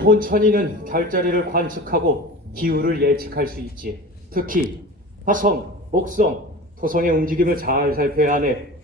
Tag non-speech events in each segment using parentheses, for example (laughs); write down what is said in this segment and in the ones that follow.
이 혼천이는 별자리를 관측하고 기후를 예측할 수 있지. 특히 화성, 목성, 토성의 움직임을 잘 살펴야 하네.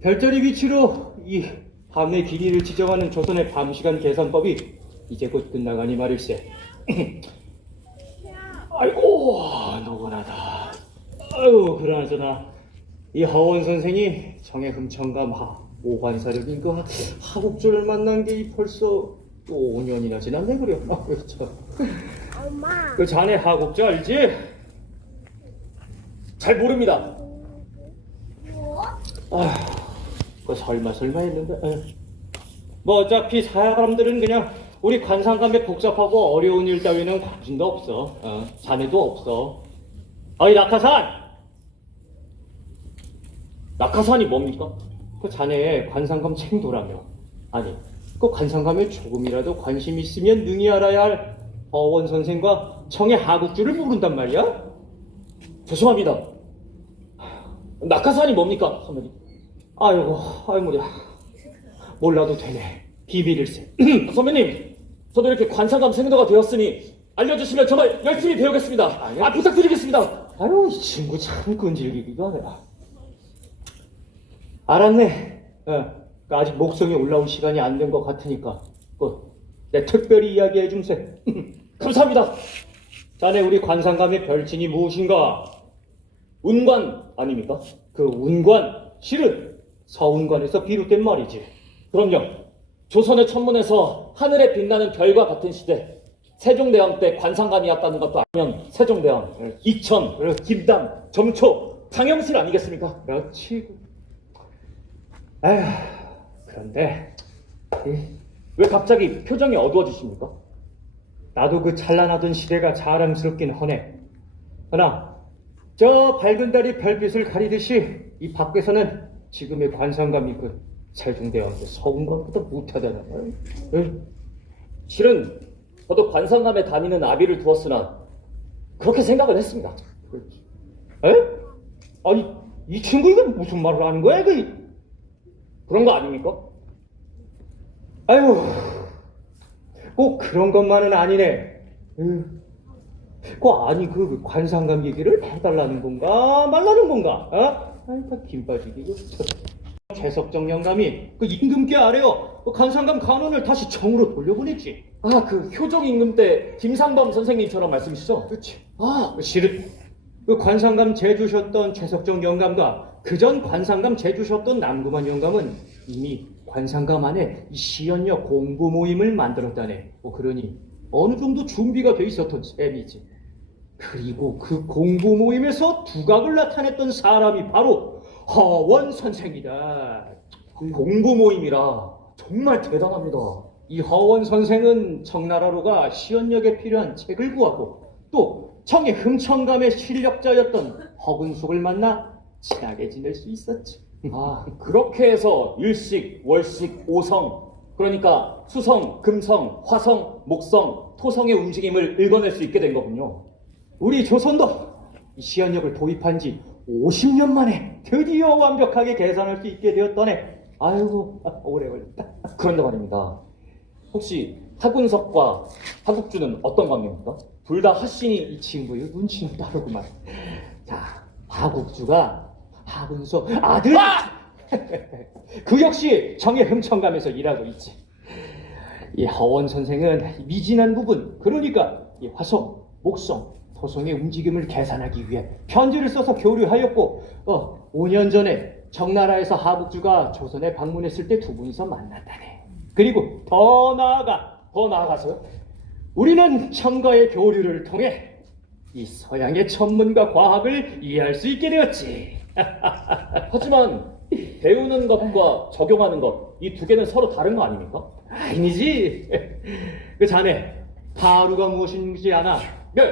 별자리 위치로 이 밤의 길이를 지정하는 조선의 밤시간 계산법이 이제 곧 끝나가니 말일세. (clears throat) 아이고 노곤하다. 아유 그러나저나 이 허원 선생이 정의 흠청감 하 오관사력인 그 하국주를 만난 게이 벌써 또 5년이나 지났네 그래. 아, (laughs) 그렇죠. 엄마. 그 자네 하국주 알지? 잘 모릅니다. 뭐? 아휴, 그 설마 설마 했는데. 에휴. 뭐 어차피 사람들은 그냥 우리 관상감에 복잡하고 어려운 일 따위는 관심도 없어. 어, 자네도 없어. 어이 낙하산! 낙하산이 뭡니까? 그 자네의 관상감 챙도라며. 아니, 그 관상감에 조금이라도 관심 있으면 능히 알아야 할 어원 선생과 청의 하국주를 모른단 말이야? 죄송합니다. 낙하산이 뭡니까, 선배님? 아이고, 아이 뭐야. 몰라도 되네. 비밀일세. (clears throat) 선배님, 저도 이렇게 관상감 생도가 되었으니 알려주시면 정말 열심히 배우겠습니다. 아니요. 아, 부탁드리겠습니다. 아유, 이 친구 참 끈질기기가 하네. 알았네. 어, 그 아직 목성이 올라올 시간이 안 된 것 같으니까, 그, 내 특별히 이야기해 줌세. (laughs) 감사합니다. 자네 우리 관상감의 별칭이 무엇인가? 운관 아닙니까? 그 운관, 실은 서운관에서 비롯된 말이지. 그럼요. 조선의 천문에서 하늘에 빛나는 별과 같은 시대 세종대왕 때 관상감이었다는 것도 알면 세종대왕, 이천, 김담, 점초, 장영실 아니겠습니까? 그렇지. 아휴, 그런데, 이, 왜 갑자기 표정이 어두워지십니까? 나도 그 찬란하던 시대가 자랑스럽긴 하네. 그러나 저 밝은 달이 별빛을 가리듯이 이 밖에서는 지금의 관상감이 그 세종대왕의 서운관보다 못하다는. 응? 실은 저도 관상감에 다니는 아비를 두었으나 그렇게 생각을 했습니다. 그렇지. 에? 아니 이 친구 이건 무슨 말을 하는 거야? 그 그런 거 아닙니까? 아유, 꼭 그런 것만은 아니네. 그 아니 그 관상감 얘기를 해달라는 건가 말라는 건가? 어? 아이 다김 빠지기 이거. 최석정 영감이 그 임금께 아래요 그 관상감 간원을 다시 정으로 돌려보냈지. 아, 그 효종 임금 때 김상범 선생님처럼 말씀이시죠? 그렇지. 아, 실은 그 관상감 제주셨던 최석정 영감과 그 전 관상감 제주셨던 남구만 영감은 이미 관상감 안에 이 시연녀 공부 모임을 만들었다네. 뭐 그러니 어느 정도 준비가 돼 있었던 셈이지. 그리고 그 공부 모임에서 두각을 나타냈던 사람이 바로 허원 선생이다. 공부 모임이라 정말 대단합니다. 이 허원 선생은 청나라로가 시연역에 필요한 책을 구하고 또 청의 흠청감의 실력자였던 허근숙을 만나 친하게 지낼 수 있었지. 아, (laughs) 그렇게 해서 일식, 월식, 오성, 그러니까 수성, 금성, 화성, 목성, 토성의 움직임을 읽어낼 수 있게 된 거군요. 우리 조선도 이 시연역을 도입한 지 50년 만에 드디어 완벽하게 계산할 수 있게 되었더네. 아이고 (laughs) 오래 걸렸다. (laughs) 그런데 말입니다. 혹시 하군석과 하국주는 어떤 관계입니까? 둘 다 하신이 이 친구의 눈치는 빠르구만. 자, 하국주가 하군소 아들. (laughs) 그 역시 정의 흠청감에서 일하고 있지. 이 허원 선생은 미진한 부분, 그러니까 이 화성, 목성, 토성의 움직임을 계산하기 위해 편지를 써서 교류하였고, 어, 5년 전에 정나라에서 하국주가 조선에 방문했을 때 두 분이서 만났다네. 그리고 더 나아가, 더 나아가서 우리는 청과의 교류를 통해 이 서양의 천문과 과학을 이해할 수 있게 되었지. 하지만 배우는 것과 적용하는 것, 이 두 개는 서로 다른 거 아닙니까? 아니지. 그 자네 바루가 무엇인지 아나? 네.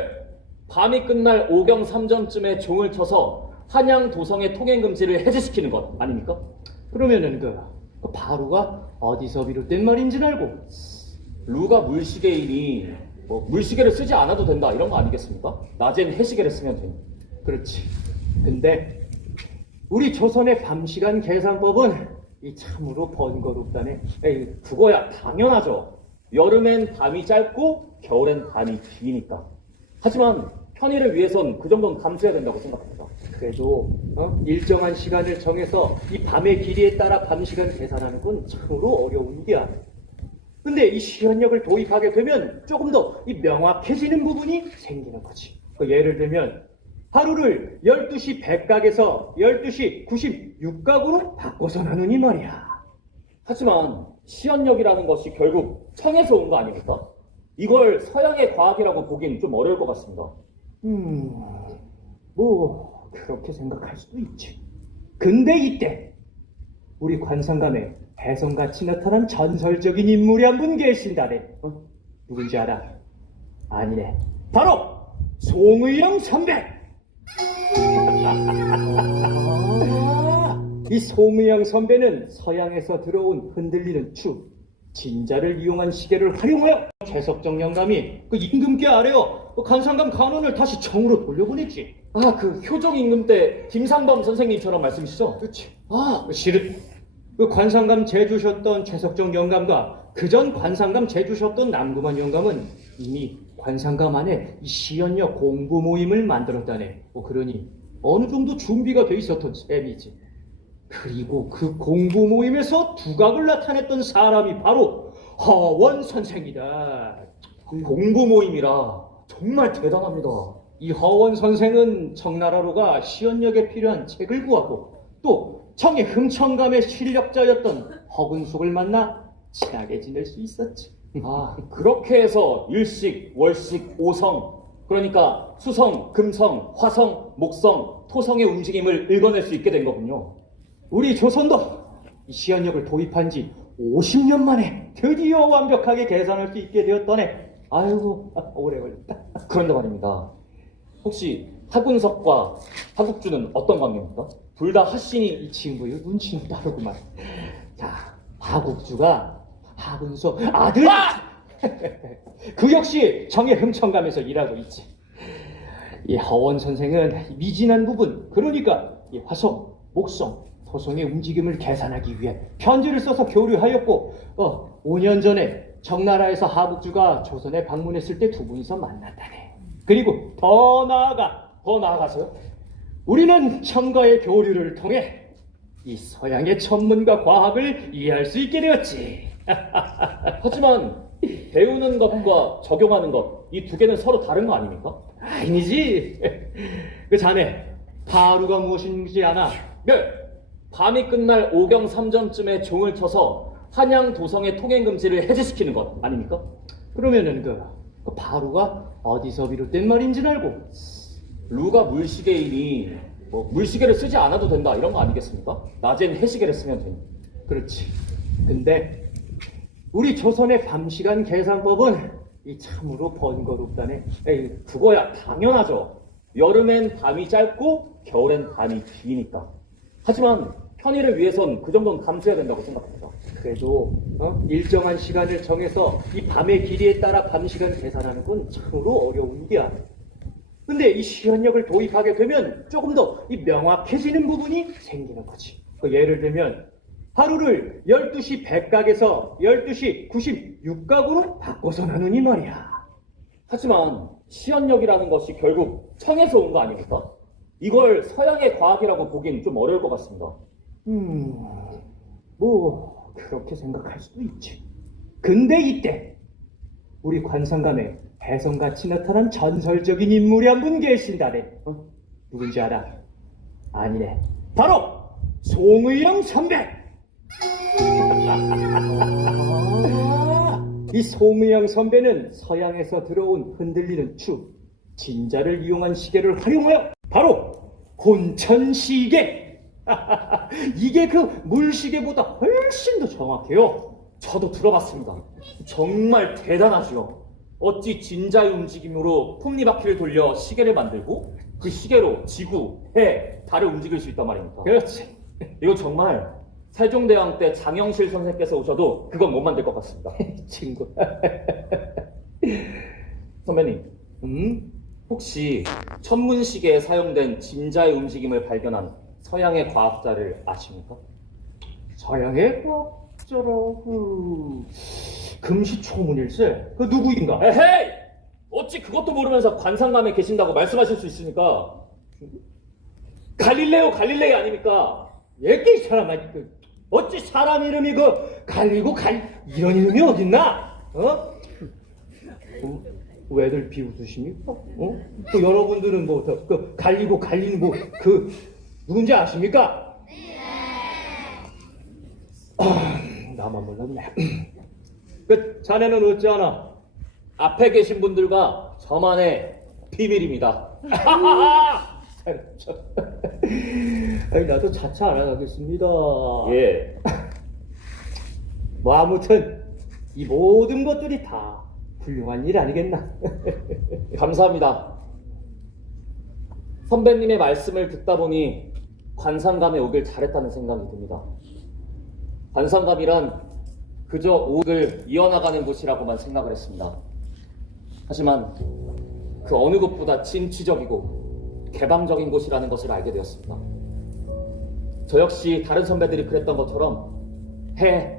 밤이 끝날 오경 3점쯤에 종을 쳐서 한양 도성의 통행 금지를 해제시키는 것 아닙니까? 그러면은 그, 그 바루가 어디서 비롯된 말인지는 알고 루가 물시계이니 뭐 물시계를 쓰지 않아도 된다 이런 거 아니겠습니까? 낮엔 해시계를 쓰면 되니. 그렇지. 근데 우리 조선의 밤시간 계산법은 이 참으로 번거롭다네. 에이, 그거야 당연하죠. 여름엔 밤이 짧고 겨울엔 밤이 기니까. 하지만 편의를 위해선 그 정도는 감수해야 된다고 생각합니다. 그래도 어? 일정한 시간을 정해서 이 밤의 길이에 따라 밤 시간 계산하는 건 참으로 어려운 일이야. 근데 이 시연력을 도입하게 되면 조금 더 이 명확해지는 부분이 생기는 거지. 그 예를 들면 하루를 12시 100각에서 12시 96각으로 바꿔서 나누니 말이야. 하지만 시연력이라는 것이 결국 청에서 온 거 아닙니까? 이걸 서양의 과학이라고 보긴 좀 어려울 것 같습니다. 음, 뭐 그렇게 생각할 수도 있지. 근데 이때 우리 관상감에 혜성같이 나타난 전설적인 인물이 한 분 계신다네. 어? 누군지 알아? 아니네. 바로 송의영 선배. (laughs) 이 송의영 선배는 서양에서 들어온 흔들리는 추 진자를 이용한 시계를 활용하여 최석정 영감이 그 임금께 아래어 그 관상감 간원을 다시 정으로 돌려보냈지. 아, 그 효종 임금 때 김상범 선생님처럼 말씀이시죠? 그렇지. 아, 실은 그 관상감 제주셨던 최석정 영감과 그 전 관상감 제주셨던 남구만 영감은 이미 관상감 안에 이 시연력 공부 모임을 만들었다네. 뭐 그러니 어느 정도 준비가 돼 있었던 셈이지. 그리고 그 공부 모임에서 두각을 나타냈던 사람이 바로 허원 선생이다. 공부 모임이라 정말 대단합니다. 이 허원 선생은 청나라로가 시연력에 필요한 책을 구하고 또 청의 흠청감의 실력자였던 허근숙을 만나 친하게 지낼 수 있었지. 아, 그렇게 해서 일식, 월식, 오성, 그러니까 수성, 금성, 화성, 목성, 토성의 움직임을 읽어낼 수 있게 된 거군요. 우리 조선도 이 시연력을 도입한 지 50년 만에 드디어 완벽하게 계산할 수 있게 되었더네. 아이고 오래 걸렸다. 그런데 말입니다. 혹시 하군석과 하국주는 어떤 관계입니까? 둘 다 하신이 이 친구의 눈치는 다르구만. 자, 하국주가 하군소 아들. (laughs) 그 역시 정의 흠청감에서 일하고 있지. 이 허원 선생은 미진한 부분, 그러니까 이 화성, 목성, 토성의 움직임을 계산하기 위해 편지를 써서 교류하였고, 어, 5년 전에 청나라에서 하국주가 조선에 방문했을 때 두 분이서 만났다네. 그리고 더 나아가, 더 나아가서요? 우리는 청과의 교류를 통해 이 서양의 천문과 과학을 이해할 수 있게 되었지. 하지만 배우는 것과 적용하는 것, 이 두 개는 서로 다른 거 아닙니까? 아니지. (laughs) 그 자네, 하루가 무엇인지 아나? 네. 밤이 끝날 오경 3점쯤에 종을 쳐서 한양 도성의 통행 금지를 해제시키는 것 아닙니까? 그러면은 그, 그 바루가 어디서 비롯된 말인지는 알고. 루가 물시계이니 뭐 물시계를 쓰지 않아도 된다 이런 거 아니겠습니까? 낮엔 해시계를 쓰면 되니. 그렇지. 근데 우리 조선의 밤시간 계산법은 이 참으로 번거롭다네. 에이, 그거야 당연하죠. 여름엔 밤이 짧고 겨울엔 밤이 기니까. 하지만 편의를 위해선 그 정도는 감수해야 된다고 생각합니다. 그래도 어? 일정한 시간을 정해서 이 밤의 길이에 따라 밤 시간 계산하는 건 참으로 어려운 일이야. 근데 이 시연력을 도입하게 되면 조금 더 이 명확해지는 부분이 생기는 거지. 그 예를 들면 하루를 12시 100각에서 12시 96각으로 바꿔서 나누니 말이야. 하지만 시연력이라는 것이 결국 청에서 온 거 아닙니까? 이걸 서양의 과학이라고 보긴 좀 어려울 것 같습니다. 음, 뭐 그렇게 생각할 수도 있지. 근데 이때 우리 관상감에 혜성같이 나타난 전설적인 인물이 한 분 계신다네. 어? 누군지 알아? 아니네. 바로 송의영 선배. 이 송의영 선배는 서양에서 들어온 흔들리는 추 진자를 이용한 시계를 활용하여 바로 혼천시계. (laughs) 이게 그 물시계보다 훨씬 더 정확해요. 저도 들어봤습니다. 정말 대단하죠. 어찌 진자의 움직임으로 톱니바퀴를 돌려 시계를 만들고 그 시계로 지구, 해, 달을 움직일 수 있단 말입니까? 그렇지. 이거 정말 세종대왕 때 장영실 선생께서 오셔도 그건 못 만들 것 같습니다. (laughs) 친구. (laughs) 선배님, 음? 혹시 천문시계에 사용된 진자의 움직임을 발견한 서양의 과학자를 아십니까? 서양의 과학자라고. 금시초문일세. 그 누구인가? 에헤이! 어찌 그것도 모르면서 관상감에 계신다고 말씀하실 수 있습니까? 갈릴레오 갈릴레이 아닙니까? 얘기 이 사람아, 그 어찌 사람 이름이 그 갈리고 갈 이런 이름이 어딨나? 어? 어? 왜들 비웃으십니까? 어? 또 여러분들은 뭐 그 갈리고 갈리는 뭐 그 누군지 아십니까? 아, 나만 몰랐네. 그 자네는 어찌하나? 앞에 계신 분들과 저만의 비밀입니다. (laughs) 아니 나도 차차 알아가겠습니다. 예. (laughs) 뭐 아무튼 이 모든 것들이 다 훌륭한 일 아니겠나? (laughs) 감사합니다. 선배님의 말씀을 듣다 보니 관상감에 오길 잘했다는 생각이 듭니다. 관상감이란 그저 옥을 이어나가는 곳이라고만 생각을 했습니다. 하지만 그 어느 곳보다 진취적이고 개방적인 곳이라는 것을 알게 되었습니다. 저 역시 다른 선배들이 그랬던 것처럼 해,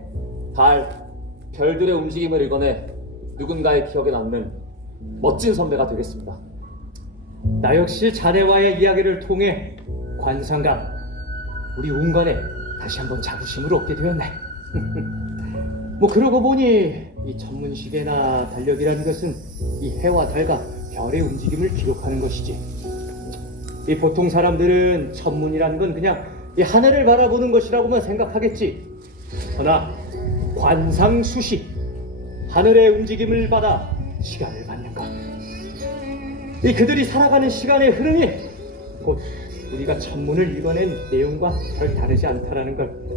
달, 별들의 움직임을 읽어내 누군가의 기억에 남는 멋진 선배가 되겠습니다. 나 역시 자네와의 이야기를 통해 관상감 우리 운관에 다시 한번 자부심을 얻게 되었네. (laughs) 뭐 그러고 보니 이 전문시계나 달력이라는 것은 이 해와 달과 별의 움직임을 기록하는 것이지. 이 보통 사람들은 천문이라는 건 그냥 이 하늘을 바라보는 것이라고만 생각하겠지. 그러나 관상수시 하늘의 움직임을 받아 시간을 받는 것. 이 그들이 살아가는 시간의 흐름이 곧 우리가 천문을 읽어낸 내용과 별 다르지 않다라는 걸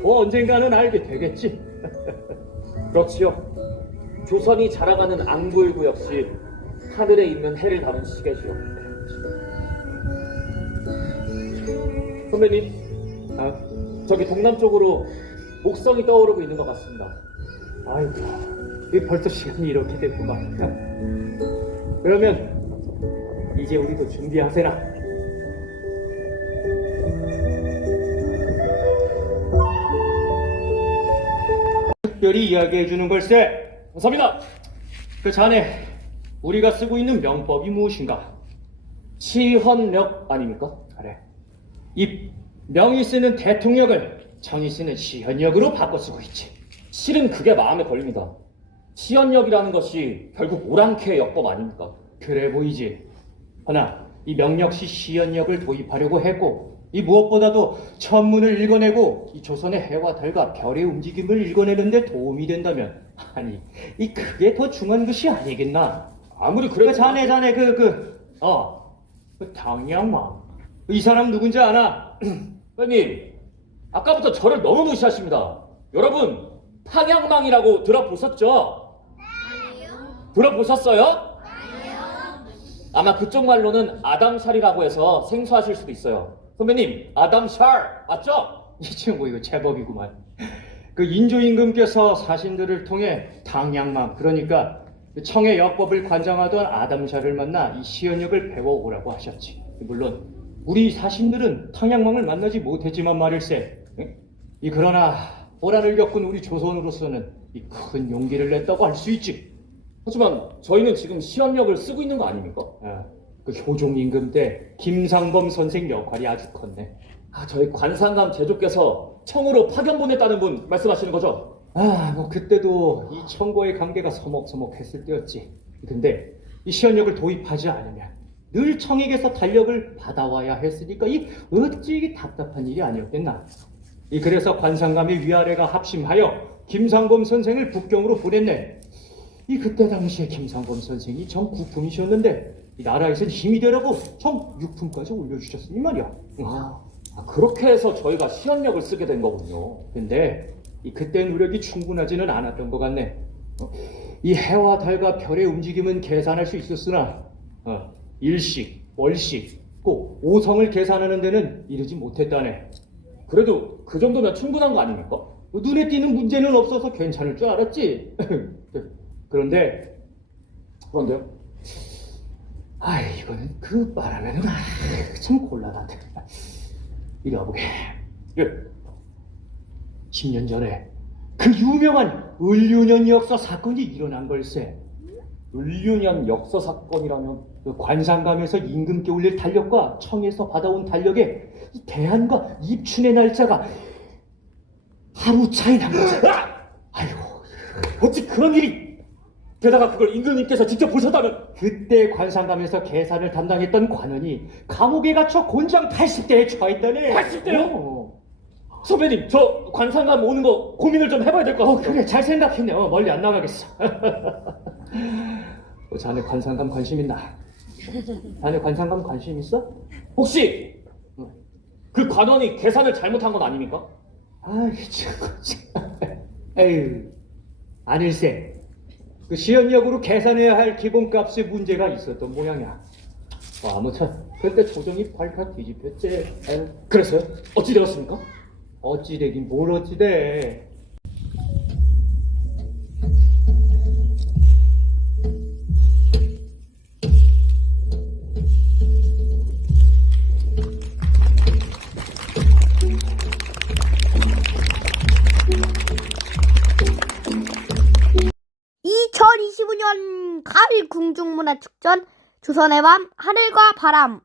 뭐 언젠가는 알게 되겠지. (laughs) 그렇지요. 조선이 자랑하는 앙부일구 역시 하늘에 있는 해를 다룬 시계지요. 선배님, 아, 저기 동남쪽으로 목성이 떠오르고 있는 것 같습니다. 아이고, 이 벌써 시간이 이렇게 됐구만. 그러면 이제 우리도 준비하세나. 특별히 이야기해 주는 걸세. 감사합니다. 그 자네, 우리가 쓰고 있는 명법이 무엇인가? 시헌력 아닙니까? 그래. 이 명이 쓰는 대통령을 정이 쓰는 시현역으로 바꿔 쓰고 있지. 실은 그게 마음에 걸립니다. 시헌력이라는 것이 결국 오랑캐의 역법 아닙니까? 그래 보이지. 허나 이 명 역시 시연력을 도입하려고 했고 이 무엇보다도 천문을 읽어내고 이 조선의 해와 달과 별의 움직임을 읽어내는데 도움이 된다면 아니 이 그게 더 중요한 것이 아니겠나? 아무리 그 그래도 자네 자네 그 그어 그 당양마 이 사람 누군지 아나? (clears throat) 선배님, 아까부터 저를 너무 무시하십니다. 여러분, 탕양망이라고 들어보셨죠? 들어보셨어요? 아마 그쪽 말로는 아담샬이라고 해서 생소하실 수도 있어요. 선배님, 아담샬 맞죠? (laughs) 이 친구 이거 제법이구만. 그 인조임금께서 사신들을 통해 당양망 그러니까 그 청의 역법을 관장하던 아담샤를 만나 이 시연역을 배워오라고 하셨지. 물론 우리 사신들은 탕양망을 만나지 못했지만 말일세. 응? 이 그러나 호란을 겪은 우리 조선으로서는 이 큰 용기를 냈다고 할 수 있지. 하지만 저희는 지금 시험력을 쓰고 있는 거 아닙니까? 아, 그 효종 임금 때 김상범 선생 역할이 아주 컸네. 아, 저희 관상감 제조께서 청으로 파견 보냈다는 분 말씀하시는 거죠? 아, 뭐 그때도 이 청과의 관계가 서먹서먹했을 때였지. 근데 이 시연력을 도입하지 않으면 늘 청에게서 달력을 받아와야 했으니까 이 어찌 이게 답답한 일이 아니었겠나. 이 그래서 관상감의 위아래가 합심하여 김상범 선생을 북경으로 보냈네. 이 그때 당시에 김상범 선생이 정 구품이셨는데 이 나라에선 힘이 되라고 정 육품까지 올려주셨으니 말이야. 아, 아, 그렇게 해서 저희가 시험력을 쓰게 된 거군요. 근데 이 그때 노력이 충분하지는 않았던 것 같네. 어, 이 해와 달과 별의 움직임은 계산할 수 있었으나 어, 일식, 월식, 꼭 오성을 계산하는 데는 이르지 못했다네. 그래도 그 정도면 충분한 거 아닙니까? 뭐 눈에 띄는 문제는 없어서 괜찮을 줄 알았지. (laughs) 그런데 그런데요? 아 이거는 그 말하면은 아, (laughs) 참 곤란하다. 이리 와보게. 예. 10년 전에 그 유명한 을류년 역사 사건이 일어난 걸세. 을류년 역사 사건이라면 그 관상감에서 임금께 올릴 달력과 청에서 받아온 달력에 이 대한과 입춘의 날짜가 하루 차이 난 거지. 아이고, 어찌 그런 일이 게다가 그걸 임금님께서 직접 보셨다면 그때 관상감에서 계산을 담당했던 관원이 감옥에 갇혀 곤장 80대에 처했다네. 80 대요? 어. 선배님 저 관상감 오는 거 고민을 좀 해봐야 될것 어, 같아요 그래, 잘 생각했네. 어, 멀리 안 나가겠어. (laughs) 어, 자네 관상감 관심 있나? 자네 관상감 관심 있어? 혹시 그 관원이 계산을 잘못한 건 아닙니까? 아이, 참, 참. 에휴, 아닐세. 그 시연역으로 계산해야 할 기본값에 문제가 있었던 모양이야. 어, 아무튼 그때 조정이 발칵 뒤집혔지. 에휴, 그래서요? 어찌 되었습니까? 어찌 되긴 뭘 어찌 돼. (2025년) 가을 궁중문화축전 조선의 밤 하늘과 바람